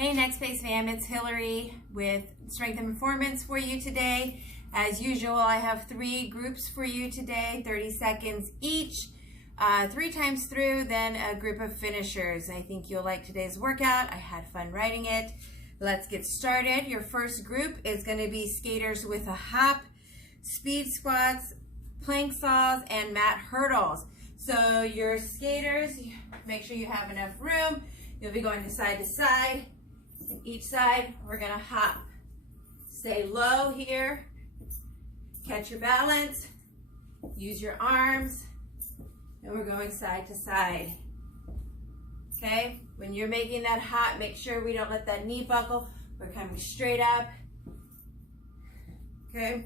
Hey Next Space fam, it's Hillary with Strength and Performance for you today. As usual, I have 3 groups for you today, 30 seconds each, 3 times through, then a group of finishers. I think you'll like today's workout. I had fun writing it. Let's get started. Your first group is going to be skaters with a hop, speed squats, plank saws, and mat hurdles. So your skaters, make sure you have enough room. You'll be going side to side. And each side, we're going to hop. Stay low here. Catch your balance. Use your arms. And we're going side to side. Okay? When you're making that hop, make sure we don't let that knee buckle. We're coming straight up. Okay?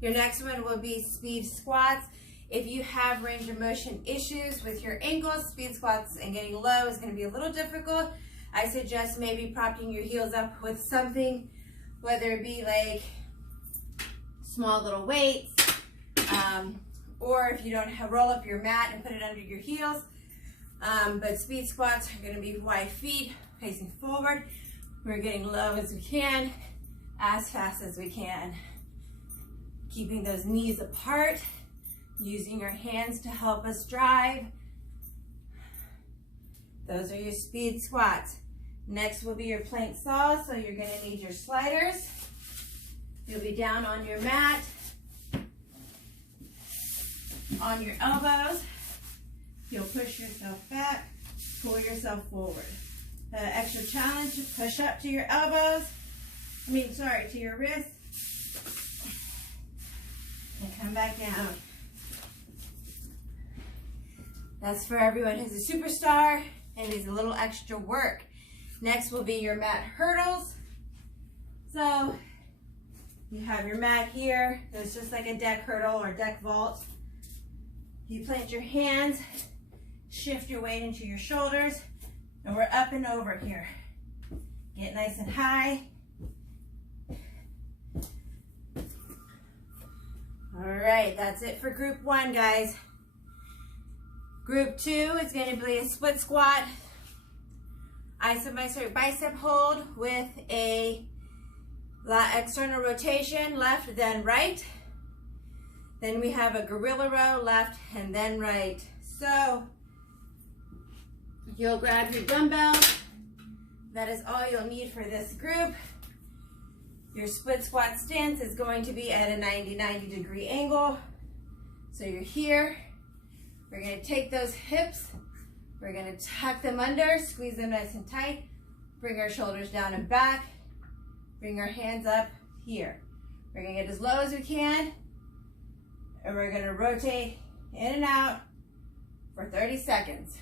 Your next one will be speed squats. If you have range of motion issues with your ankles, speed squats and getting low is going to be a little difficult. I suggest maybe propping your heels up with something, whether it be like small little weights, or if you don't roll up your mat and put it under your heels. But speed squats are going to be wide feet, facing forward. We're getting low as we can, as fast as we can. Keeping those knees apart, using your hands to help us drive. Those are your speed squats. Next will be your plank saws, so you're going to need your sliders. You'll be down on your mat, on your elbows. You'll push yourself back, pull yourself forward. Extra challenge, push up to your elbows, to your wrists, and come back down. That's for everyone who's a superstar and needs a little extra work. Next will be your mat hurdles. So you have your mat here. It's just like a deck hurdle or deck vault. You plant your hands, shift your weight into your shoulders, and we're up and over here. Get nice and high. All right, that's it for group 1, guys. Group 2 is going to be a split squat, isometric bicep hold with a external rotation, left then right. Then we have a gorilla row, left and then right. So you'll grab your dumbbells. That is all you'll need for this group. Your split squat stance is going to be at a 90 degree angle. So you're here. We're going to take those hips, we're going to tuck them under, squeeze them nice and tight, bring our shoulders down and back, bring our hands up here. We're going to get as low as we can, and we're going to rotate in and out for 30 seconds.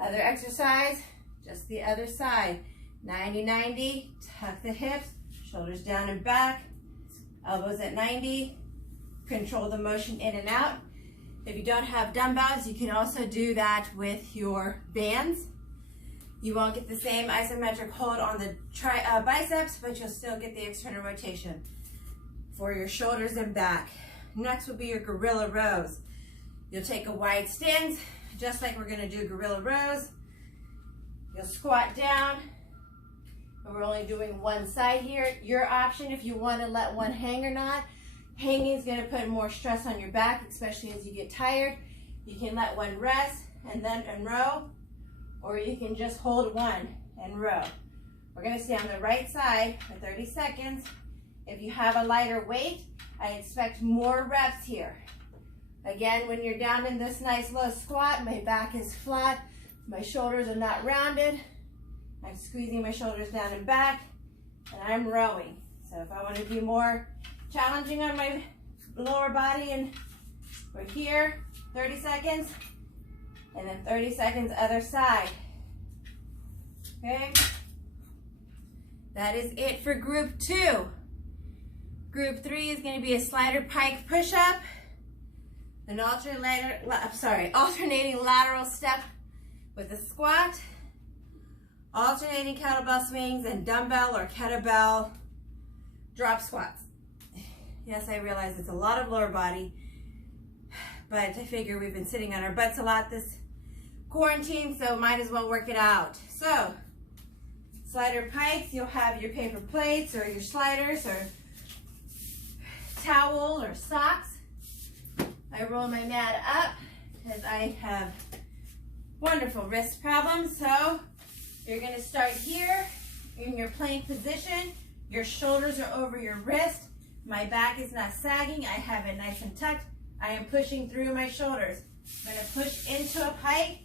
Other exercise, just the other side. 90-90, tuck the hips, shoulders down and back, elbows at 90, control the motion in and out. If you don't have dumbbells, you can also do that with your bands. You won't get the same isometric hold on the biceps, but you'll still get the external rotation for your shoulders and back. Next will be your gorilla rows. You'll take a wide stance, just like we're going to do gorilla rows. You'll squat down, and we're only doing one side here. Your option if you want to let one hang or not. Hanging is going to put more stress on your back, especially as you get tired. You can let one rest and then row, or you can just hold one and row. We're going to stay on the right side for 30 seconds. If you have a lighter weight, I expect more reps here. Again, when you're down in this nice low squat, my back is flat, my shoulders are not rounded. I'm squeezing my shoulders down and back, and I'm rowing. So if I want to be more challenging on my lower body, and we're here, 30 seconds, and then 30 seconds other side. Okay? That is it for group 2. Group 3 is going to be a slider pike push-up, an alternating lateral step with a squat, alternating kettlebell swings, and dumbbell or kettlebell drop squats. Yes, I realize it's a lot of lower body, but I figure we've been sitting on our butts a lot this quarantine, so might as well work it out. So slider pikes, you'll have your paper plates or your sliders or towel or socks. I roll my mat up because I have wonderful wrist problems. So you're going to start here in your plank position. Your shoulders are over your wrist. My back is not sagging. I have it nice and tucked. I am pushing through my shoulders. I'm going to push into a pike,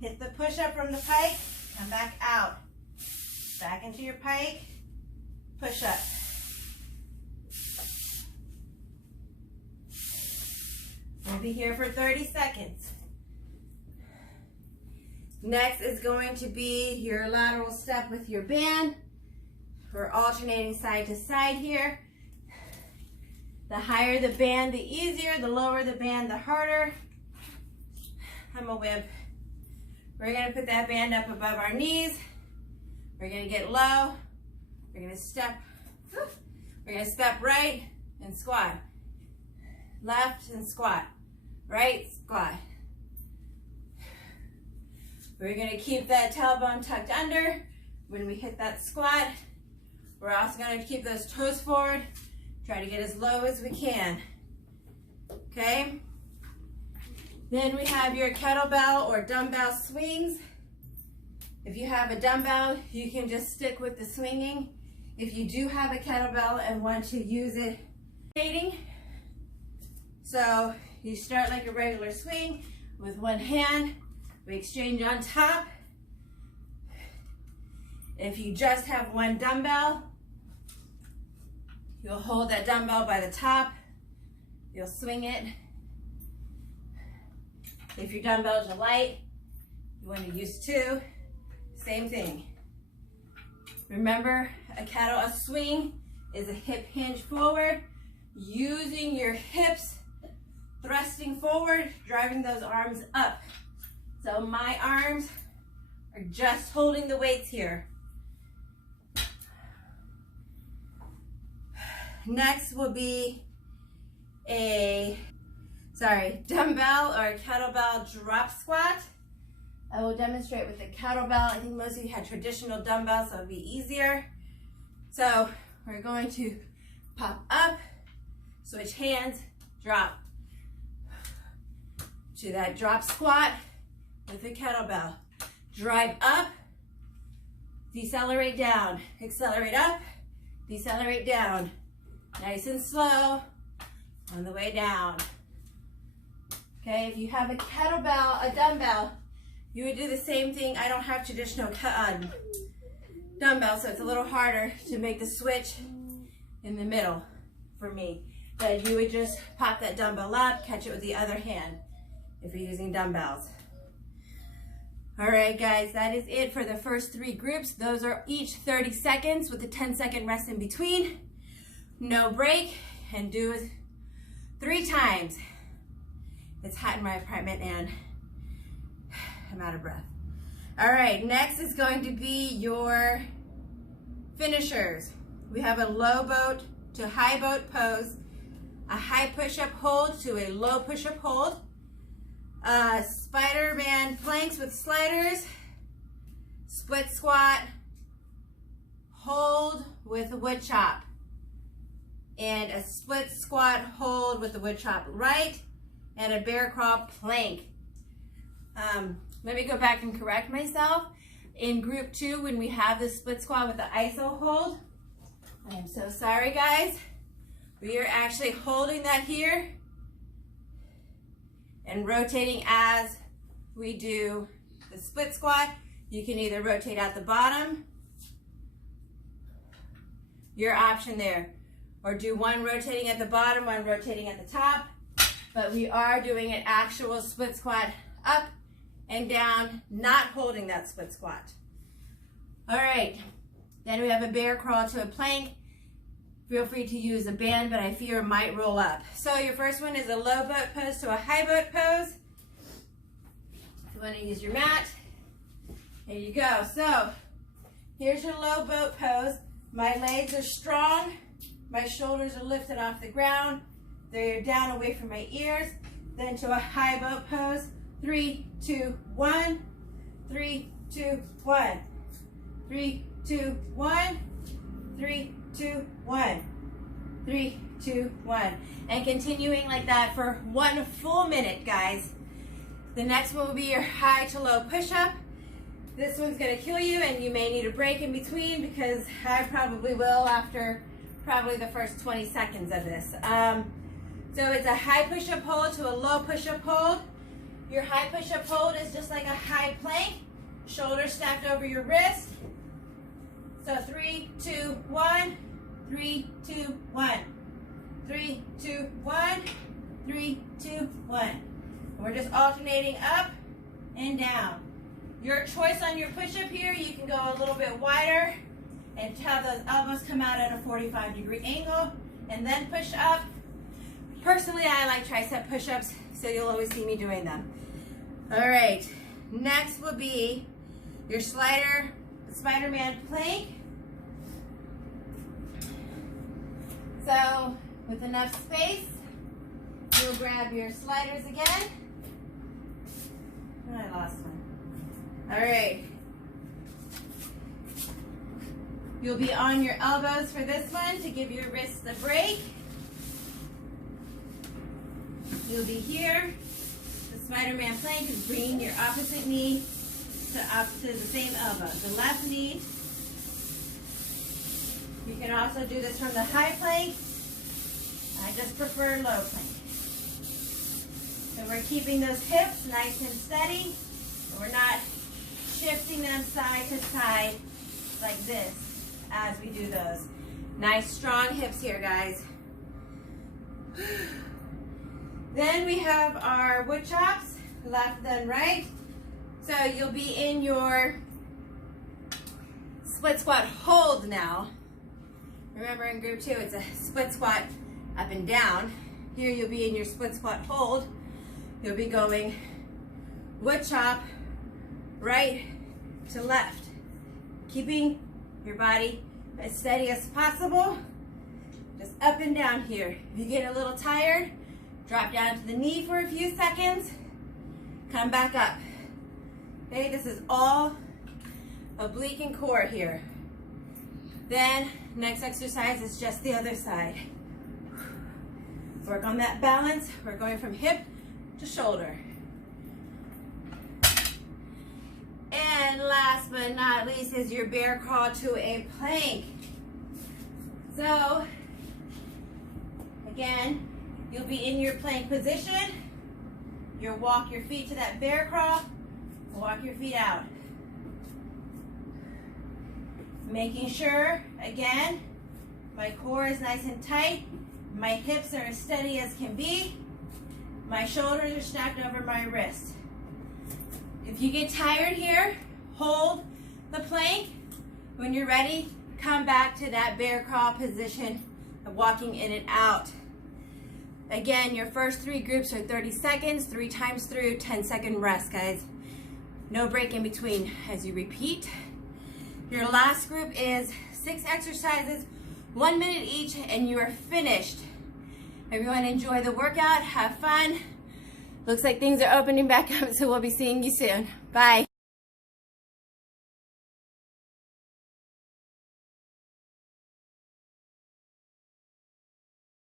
hit the push up from the pike, come back out. Back into your pike, push up. We'll be here for 30 seconds. Next is going to be your lateral step with your band. We're alternating side to side here. The higher the band, the easier. The lower the band, the harder. I'm a whip. We're going to put that band up above our knees. We're going to get low. We're going to step. We're going to step right and squat. Left and squat. Right, squat. We're going to keep that tailbone tucked under when we hit that squat. We're also going to keep those toes forward. Try to get as low as we can. Okay? Then we have your kettlebell or dumbbell swings. If you have a dumbbell, you can just stick with the swinging. If you do have a kettlebell and want to use it, so you start like a regular swing with one hand. We exchange on top. If you just have one dumbbell, you'll hold that dumbbell by the top. You'll swing it. If your dumbbells are light, you want to use two. Same thing. Remember, a swing is a hip hinge forward, using your hips, thrusting forward, driving those arms up. So my arms are just holding the weights here. Next will be a dumbbell or kettlebell drop squat. I will demonstrate with the kettlebell. I think most of you had traditional dumbbells, so it'll be easier. So we're going to pop up, switch hands, drop to that drop squat with the kettlebell. Drive up, decelerate down, accelerate up, decelerate down. Nice and slow on the way down. Okay, if you have a kettlebell, a dumbbell, you would do the same thing. I don't have traditional dumbbell, so it's a little harder to make the switch in the middle for me. But you would just pop that dumbbell up, catch it with the other hand if you're using dumbbells. All right, guys, that is it for the first 3 groups. Those are each 30 seconds with a 10-second rest in between. No break, and do it 3 times. It's hot in my apartment and I'm out of breath. All right, next is going to be your finishers. We have a low boat to high boat pose, a high push-up hold to a low push-up hold, Spider-Man planks with sliders, split squat, hold with a wood chop, and a split squat hold with the wood chop right, and a bear crawl plank. Let me go back and correct myself. In group 2, when we have the split squat with the iso hold, I am so sorry, guys. We are actually holding that here and rotating as we do the split squat. You can either rotate at the bottom, your option there, or do one rotating at the bottom, one rotating at the top. But we are doing an actual split squat up and down, not holding that split squat. All right, then we have a bear crawl to a plank. Feel free to use a band, but I fear it might roll up. So your first one is a low boat pose to a high boat pose. If you want to use your mat, there you go. So here's your low boat pose. My legs are strong. My shoulders are lifted off the ground. They're down away from my ears. Then to a high boat pose. 3, 2, 1. 3, 2, 1. 3, 2, 1. 3, 2, 1. 3, 2, 1. And continuing like that for 1 full minute, guys. The next one will be your high to low push-up. This one's gonna kill you and you may need a break in between because I probably will after probably the first 20 seconds of this. So it's a high push-up hold to a low push-up hold. Your high push-up hold is just like a high plank, shoulders stacked over your wrist. So 3, 2, 1, 3, 2, 1. 3, 2, 1, 3, 2, 1. We're just alternating up and down. Your choice on your push-up here, you can go a little bit wider and have those elbows come out at a 45-degree angle and then push up. Personally, I like tricep push-ups, so you'll always see me doing them. All right, next will be your Spider-Man plank. So with enough space, you'll grab your sliders again. Oh, I lost one. All right. You'll be on your elbows for this one to give your wrists a break. You'll be here. The Spider-Man plank is bringing your opposite knee to the same elbow. The left knee. You can also do this from the high plank. I just prefer low plank. So we're keeping those hips nice and steady. We're not shifting them side to side like this as we do those. Nice strong hips here, guys. Then we have our wood chops, left then right. So you'll be in your split squat hold now. Remember in group 2, it's a split squat up and down. Here you'll be in your split squat hold. You'll be going wood chop right to left, keeping your body as steady as possible, just up and down here. If you get a little tired, drop down to the knee for a few seconds, come back up. Okay, this is all oblique and core here. Then next exercise is just the other side. Work on that balance. We're going from hip to shoulder. And last but not least is your bear crawl to a plank. So again, you'll be in your plank position. You'll walk your feet to that bear crawl, walk your feet out. Making sure, again, my core is nice and tight. My hips are as steady as can be. My shoulders are stacked over my wrist. If you get tired here, hold the plank. When you're ready, come back to that bear crawl position of walking in and out. Again, your first 3 groups are 30 seconds, 3 times through, 10-second rest, guys. No break in between as you repeat. Your last group is 6 exercises, 1 minute each, and you are finished. Everyone enjoy the workout, have fun. Looks like things are opening back up, so we'll be seeing you soon. Bye.